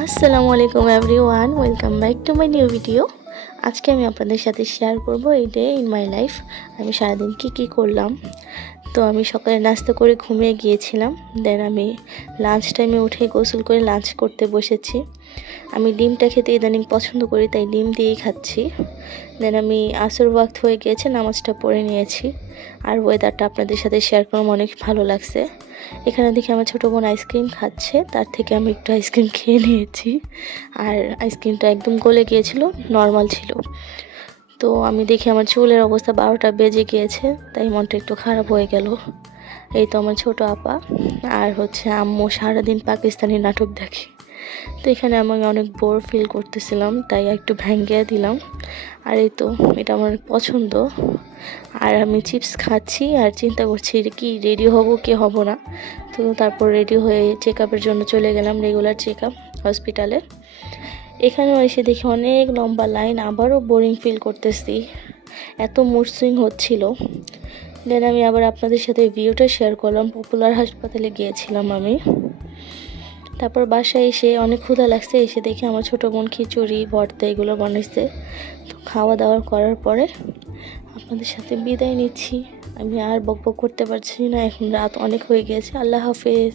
আসসালামু আলাইকুম everyone, welcome back to my new video. আজকে আমি আপনাদের সাথে শেয়ার করব এই ডে ইন মাই লাইফ। আমি সারাদিন কি করলাম। তো আমি সকালে নাস্তা করে ঘুমিয়ে গিয়েছিলাম। দেন আমি লাঞ্চ টাইমে উঠে গোসল করে লাঞ্চ করতে বসেছি। আমি ডিমটা খেতে ইদানিং পছন্দ করি, তাই ডিম দিয়েই খাচ্ছি। দেন আমি আসর ওয়াক্ত হয়ে গিয়েছে, নামাজটা পড়ে নিয়েছি। আর ওয়েদারটা আপনাদের সাথে শেয়ার করলাম, অনেক ভালো লাগছে। এখানে দেখি আমার ছোটো বোন আইসক্রিম খাচ্ছে, তার থেকে আমি একটু আইসক্রিম খেয়ে নিয়েছি। আর আইসক্রিমটা একদম গলে গিয়েছিল, নর্মাল ছিল। তো আমি দেখি আমার চুলের অবস্থা 12টা বেজে গিয়েছে, তাই মনটা একটু খারাপ হয়ে গেল। এই তো আমার ছোটো আপা আর আম্মু সারাদিন পাকিস্তানি নাটক দেখে। তো এখানে আমি অনেক বোর ফিল করতেছিলাম, তাই একটু ভেঙে দিলাম। আর এই তো এটা আমার পছন্দ। আর আমি চিপস খাচ্ছি আর চিন্তা করছি কি রেডি হব কি হব না। তো তারপর রেডি হয়ে চেক আপের জন্য চলে গেলাম, রেগুলার চেক আপ হসপিটালে। এখানেও এসে দেখি অনেক লম্বা লাইন, আবারও বোরিং ফিল করতেছি, এত মুড সুইং হচ্ছিল। দেন আমি আবার আপনাদের সাথে ভিডিওটা শেয়ার করলাম। পপুলার হাসপাতালে গিয়েছিলাম আমি। তারপর বাসায় এসে অনেক ক্ষুধা লাগছে, এসে দেখি আমার ছোটো বোন খিচুড়ি ভর্তা এগুলো বানাইছে। তো খাওয়া দাওয়া করার পরে আপনাদের সাথে বিদায় নিচ্ছি। আমি আর বকবক করতে পারছি না, এখন রাত অনেক হয়ে গিয়েছে। আল্লাহ হাফেজ।